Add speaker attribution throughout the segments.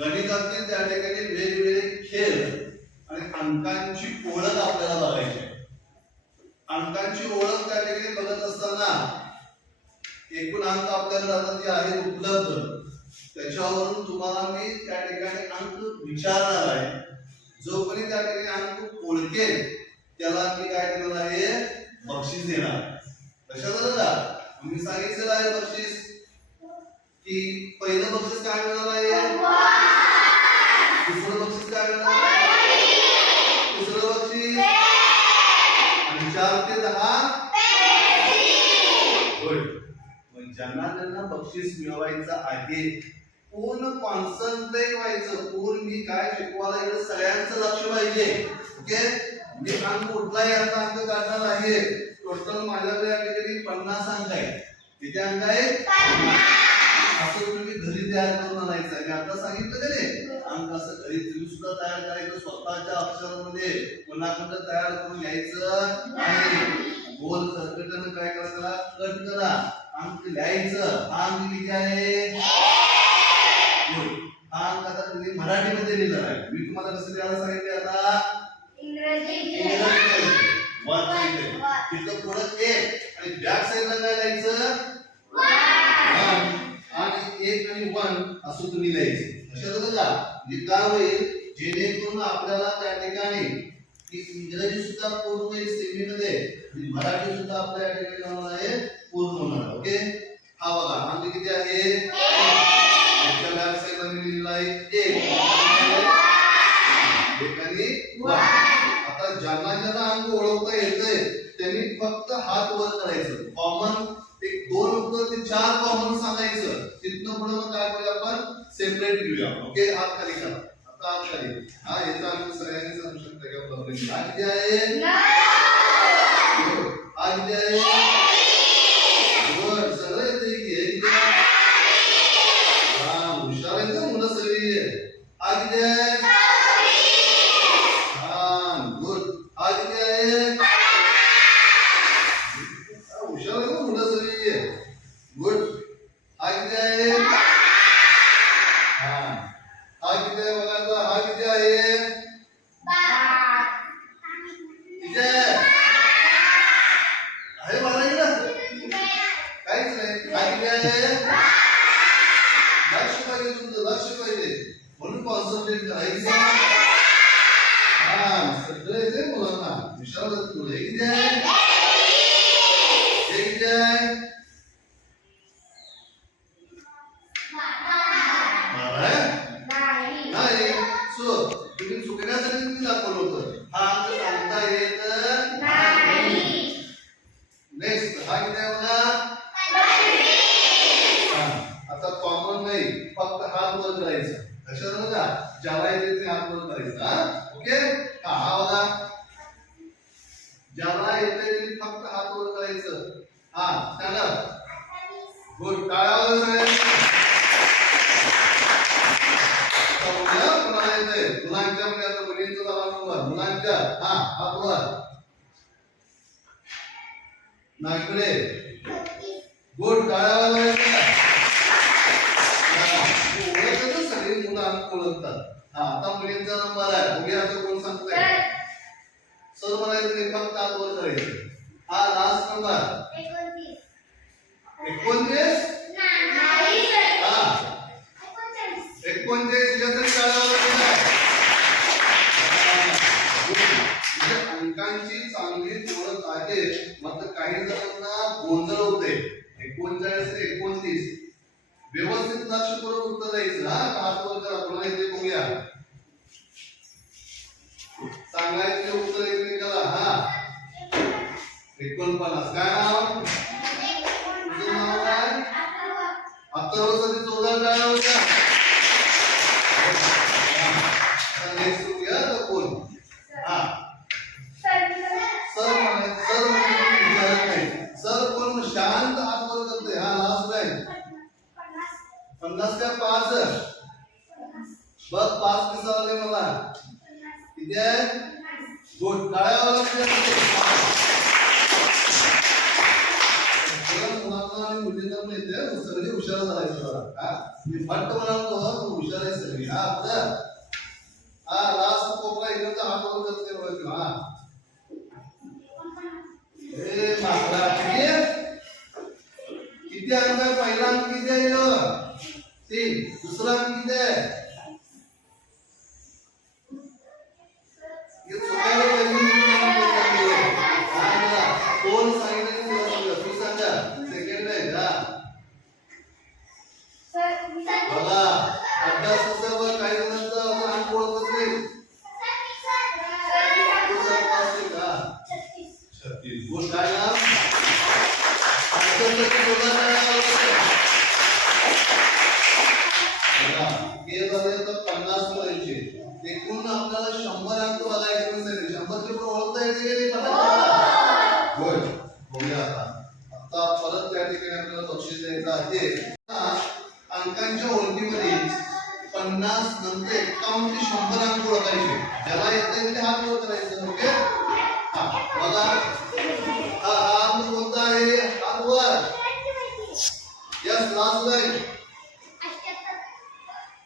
Speaker 1: गणितातील त्या ठिकाणी वेगवेगळे खेळ आणि अंकांची ओळख आपल्याला बघायची अंकांची ओळख त्या ठिकाणी बघत असताना एकूण अंक आपल्याला आता जे आहेत उपलब्ध त्याच्यावरून तुम्हाला मी त्या ठिकाणी अंक विचारणार आहे. जो कोणी त्या ठिकाणी अंक ओळखेल त्याला मी काय करणार आहे? बक्षीस देणार. आहे. लक्षात मी सांगितलेलं आहे बक्षीस. की पहिलं बक्षीस काय मिळणार आहे? आहे पूर्ण कॉन्सन्ट्रेट व्हायचं? पूर्ण मी काय शिकवायला इकडे सगळ्यांचं लक्ष पाहिजे. ओके? मी अंक कुठलाही अर्थ अंक काढणार आहे? टोटल माझ्याकडे या ठिकाणी पन्नास अंक आहे किती अंक आहेत? असं तुम्ही घरी तयार करून आणायचं मी आता सांगितलं का नाही? अंक असं घरी तुम्ही सुद्धा तयार करायचं. स्वतःच्या अक्षरामध्ये कोणाकडं तयार करून घ्यायचं आणि गोल सर्कटनं काय करा कट करा. अंक लिहायचं. हा अंक किती आहे. हा अंक आता तुम्ही मराठीमध्ये लिहिणार आहे. मी तुम्हाला कसं लिहायला सांगितले आता? तिथं पुढं एक आणि बॅक साईडला काय लिहायचं? वन आणि एक आणि वन असं तुम्ही लिहायचं. लक्षात आलं का? म्हणजे काय होईल जेणेकरून आपल्याला त्या ठिकाणी इंग्रजी सुद्धा पूर्ण होईल सेमीमध्ये मराठी सुद्धा आपल्या या ठिकाणी आहे. पूर्ण होणार. ओके? हा बघा अंक किती आहे? आता ज्यांना ज्यांना अंक ओळखता येतंय त्यांनी फक्त हात वर करायचं. कॉमन एक दोन ते चार कॉमन सांगायचं. तिथनं पुढे मग काय करूया आपण? सेपरेट घेऊया ओके? हात खाली करा. आता हात खाली. हा याचा अंक सगळ्यांनी सांगू शकता का? प्रॉब्लेम हा किती आहे? हा किती आहे? हा किती आहे छान गुड हा किती आहे हा, हुशार आहे ना मुलं सगळी गुड हा किती आहे हा हा किती आहे बघा आता हा किती आहे किती आहे आहे बारा इकडं काहीच नाही हा किती आहे लक्ष पाहिजे तुमचं लक्ष पाहिजे म्हणून कॉन्सन्ट्रेट करायचं हा सगळं येते मुलांना हे. किती हे नाही सो तुम्ही चुकण्यासाठी दाखवलं होतं. हा. ओके? हा हा बघा. ज्याला येते ते फक्त हात वर करायचं. हा स्टँड गुड. टाळ्यावर मुलांच्या म्हणजे आता मुलींचा झाला नंबर. मुलांच्या. हा हात वर नागकडे गुड. टाळ्यावर सगळी मुलं ओळखतात हा आता मुलींचा नंबर आहे. बघूया आता कोण सांगताय? सर म्हणायचं फक्त हात वर करायचं हा लास्ट नंबर एकोणतीस. हा. एकोणतीस. म्हणजे अंकांची चांगली ओळख आहे. मात्र काही जणांना गोंधळ होते एकोणचाळीस ते एकोणतीस व्यवस्थित लक्षपूर्वक उत्तर द्यायचं. हा हात करा पुन्हा इथे बघूया. सांगायचे उत्तर एकमेकाला. हा. एकोणपन्नास काय नाव? मुलांना आणि मुलींना पण येते सगळे हुशार हुशार झालायचं जरा मी म्हणालो हुशार आहे सगळी. हा हे तर पन्नास पर्यंतचे एकूण आपल्याला शंभर अंक नसेल शंभर पण ओळखता येते होय. बघूया आता. आता परत त्या ठिकाणी आपल्याला बक्षीस द्यायचं आहे. यस लास्ट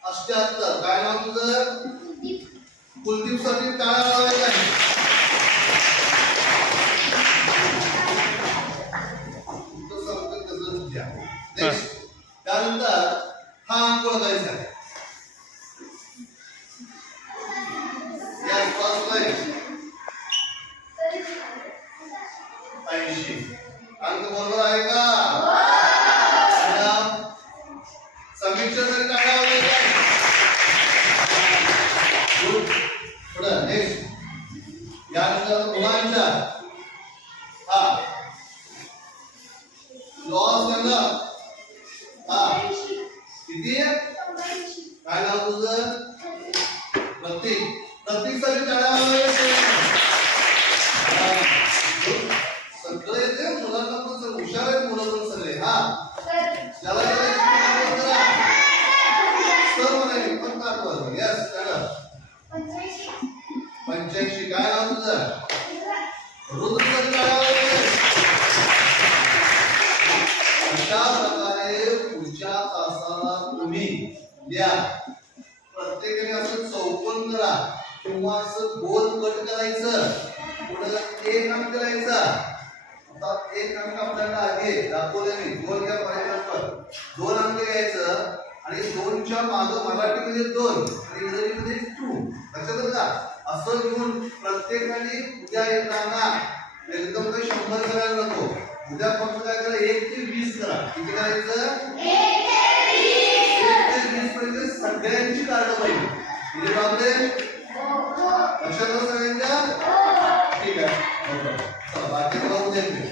Speaker 1: अष्ट्याहत्तर. काय नाव तुझं? कुलदीपसाठी टाळा लावायचा आहे. त्यानंतर हा अंक ओळखायचा आहे. ऐंशी. अंक बरोबर आहे का? लॉस सांगा हा. किती? काय नाव तुझं? प्रतीक. प्रतीकसाठी टाळ्या वाजवायच्या. सगळे येते मुलांना पण सगळे. हुशार आहेत मुलं पण सगळे. हा. अशा प्रकारे पुढच्या तासाला तुम्ही द्या प्रत्येकाने असं चौकोन करा किंवा असं गोल कट करायचं. पुढे एक अंक करायचा. आता एक अंक आपल्याला आधी आहे, दाखवले मी. दोन घ्या पाहिजे दोन अंक घ्यायचं आणि दोनच्या मागं मराठीमध्ये दोन आणि इंग्रजीमध्ये टू लक्षात का? असं घेऊन प्रत्येकाने उद्या येताना एकदम काही शंभर करायला नको. उद्या फक्त काय करा एक ते वीस करा. किती करायचं? एक ते वीस पर्यंत सगळ्यांची कार्ड पाहिजे म्हणजे बाबले लक्षात सगळ्यांच्या. ठीक आहे. बाकी उद्या द्या